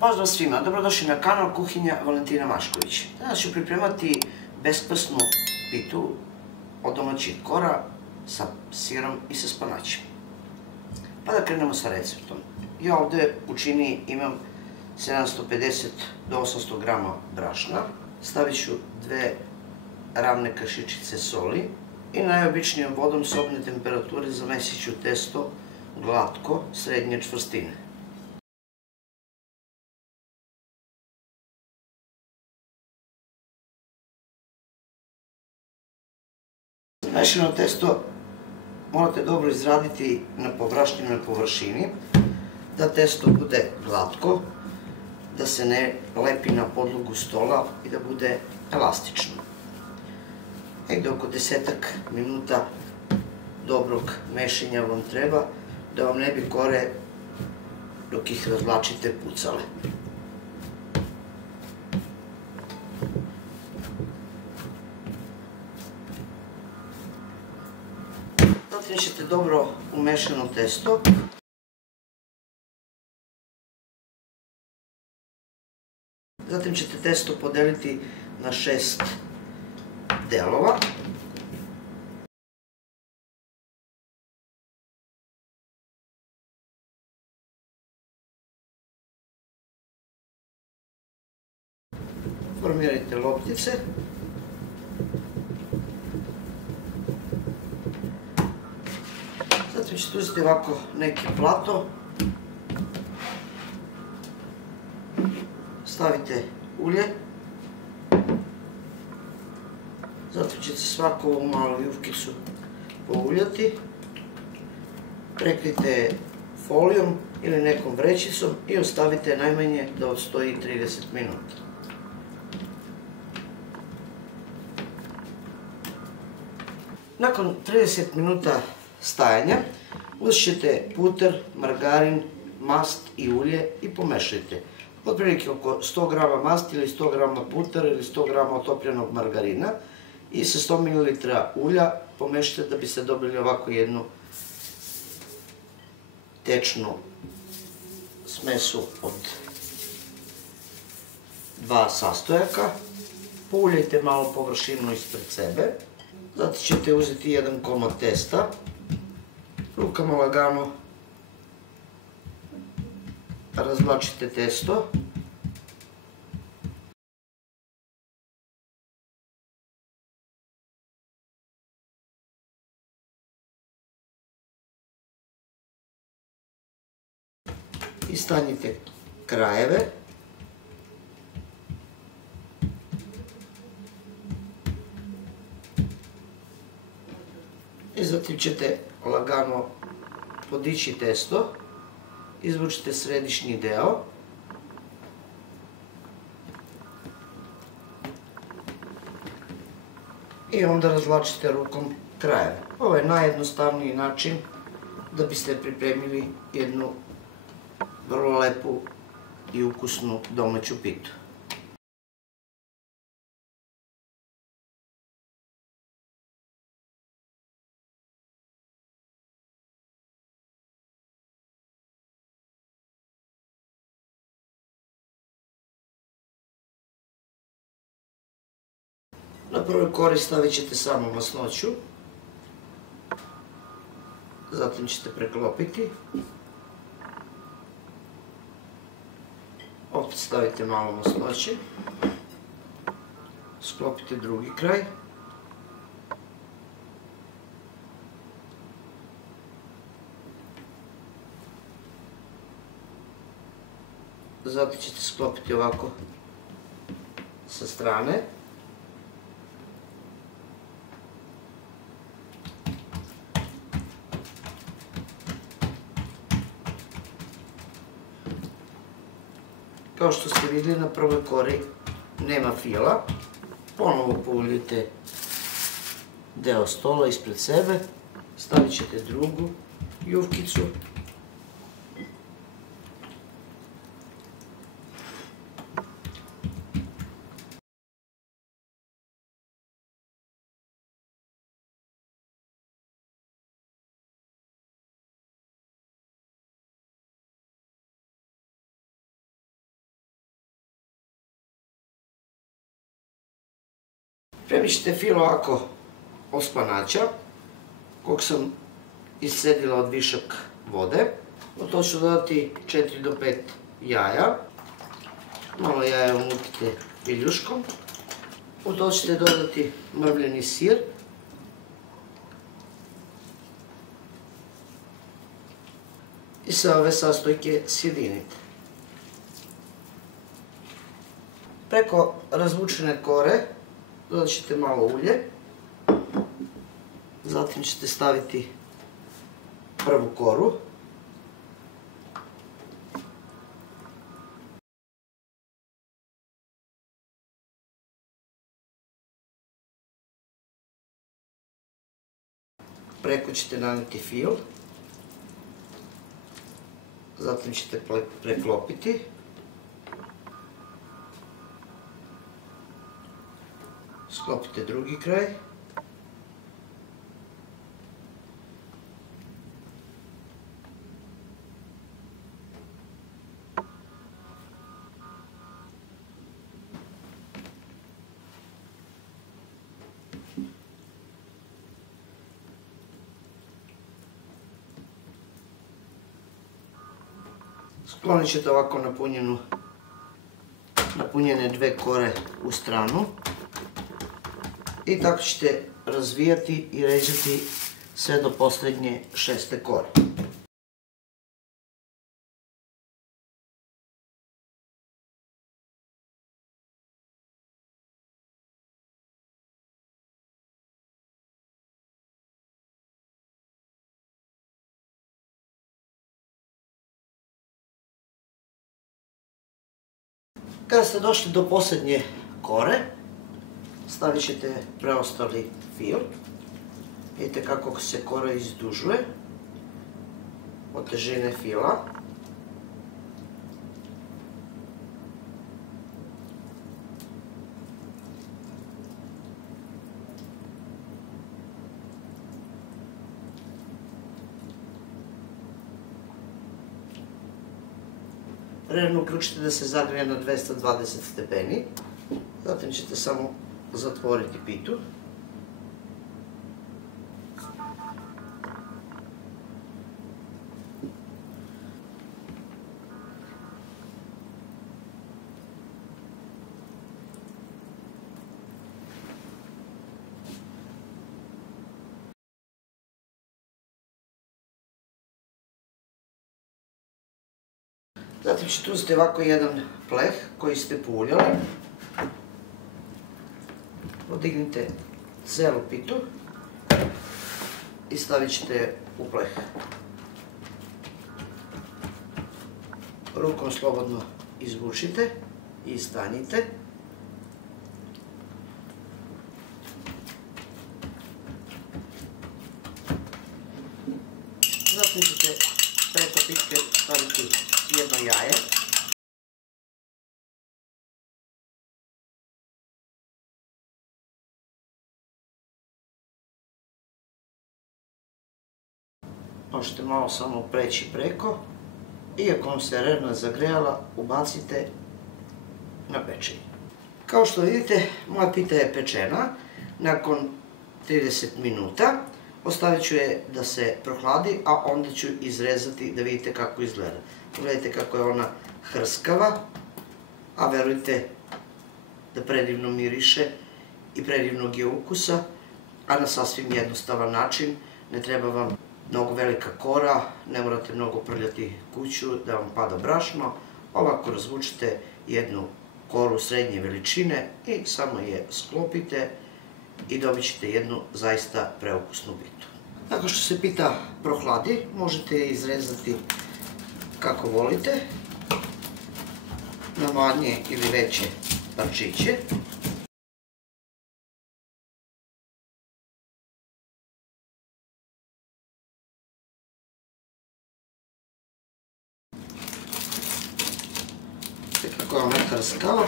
Pozdrav svima, dobrodošli na kanal Kuhinja Valentina Mašković. Danas ću pripremati beskvasnu pitu od domaćih kora sa sirom i sa spanaćem. Pa da krenemo sa receptom. Ja ovde u čini imam 750 do 800 grama brašna. Stavit ću 2 ravne kašičice soli i najobičnijom vodom sobne temperature zamesit ću testo glatko, srednje čvrstine. Mešano testo morate dobro izraditi na pobrašnjenoj površini, da testo bude glatko, da se ne lepi na podlogu stola i da bude elastično. Negde oko 10-ak minuta dobrog mešanja vam treba, da vam ne bi kore dok ih razvlačite pucale. Zatim ćete dobro umešano testo. Zatim ćete testo podeliti na 6 delova. Formirajte loptice. Zatim ćete uzeti ovako neki plato, stavite ulje, zatim ćete svaku ovu malu jufkicu pouljati, prekrijte folijom ili nekom vrećicom i ostavite najmanje da odstoji 30 minuta. Nakon 30 minuta stajanja uzet ćete puter, margarin, mast i ulje i pomešajte. Otprilike oko 100 grama masti ili 100 grama putera ili 100 grama otopljenog margarina i sa 100 ml ulja pomešajte da biste dobili ovako jednu tečnu smesu od 2 sastojaka. Pouljajte malo površinu ispred sebe. Zatim ćete uzeti jedan komad testa, rukama lagano razvlačite testo. I stanjite krajeve. I zatim ćete lagano podići testo, izvučite središnji deo i onda razvlačite rukom krajeve. Ovo je najjednostavniji način da biste pripremili jednu vrlo lepu i ukusnu domaću pitu. Na prvoj kori stavit ćete samo masnoću, zatim ćete preklopiti, opet stavite malo masnoće, sklopite drugi kraj, zatim ćete sklopiti ovako sa strane. Kao što ste vidjeli, na prvoj kori nema fila. Ponovo pouljite deo stola ispred sebe, stavit ćete drugu jufkicu. Pripremit ćete fil ovako od spanaća, kog sam iscedila od višak vode. U to ću dodati 4 do 5 jaja. Malo jaja umutite viljuškom. U to ćete dodati mrvljeni sir. I sve ove sastojke sjedinite. Preko razvučene kore dodat ćete malo ulje. Zatim ćete staviti prvu koru. Preko ćete naneti fil. Zatim ćete preklopiti. Sklopite drugi kraj. Sklonit ćete ovako napunjene dve kore u stranu i tako ćete razvijati i rezati sve do posljednje 6. kore. Kada ste došli do posljednje kore, stavit ćete preostali fil. Vidite kako se kora izdužuje od težine fila. Revno uključite da se zagreje na 220 stepeni. Zatim ćete samo zatvoriti pitu. Zatim ćete uzeti ovako jedan pleh koji ste pouljali. Podignite celu pitu i stavit ćete je u pleh. Rukom slobodno izvučite i stanjite. Zatim ćete preko pitke staviti jedno jaje. Možete malo samo preći preko i ako vam se rerna zagrejala, ubacite na pečenje. Kao što vidite, moja pita je pečena. Nakon 30 minuta ostavit ću je da se prohladi, a onda ću izrezati da vidite kako izgleda. Pogledajte kako je ona hrskava, a verujte da predivno miriše i predivnog je ukusa, a na sasvim jednostavan način. Ne treba vam mnogo velika kora, ne morate mnogo prljati kuću da vam pada brašno. Ovako razvučite jednu koru srednje veličine i samo je sklopite i dobit ćete jednu zaista preukusnu pitu. Nakon što se pita prohladi, možete je izrezati kako volite, na manje ili veće parčiće. Kako je ona hrskava.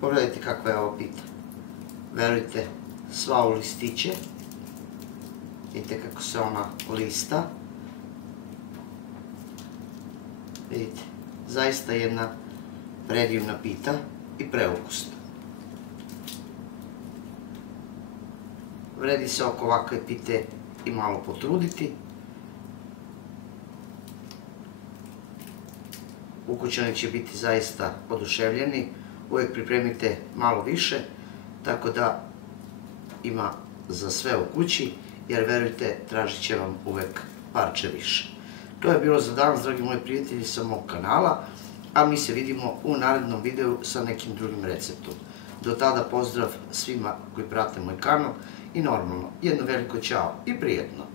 Pogledajte kakva je ovo pita. Verujte, sva u listiće. Vidite kako se ona lista. Vidite, zaista jedna predivna pita i preukusna. Vredi se oko ovakve pite i malo potruditi. Ukućani će biti zaista oduševljeni. Uvijek pripremite malo više, tako da ima za sve u kući, jer verujte, tražit će vam uvek parče više. To je bilo za danas, dragi moji prijatelji, sa mog kanala, a mi se vidimo u narednom videu sa nekim drugim receptom. Do tada pozdrav svima koji prate moj kanal i normalno, jedno veliko ćao i prijetno!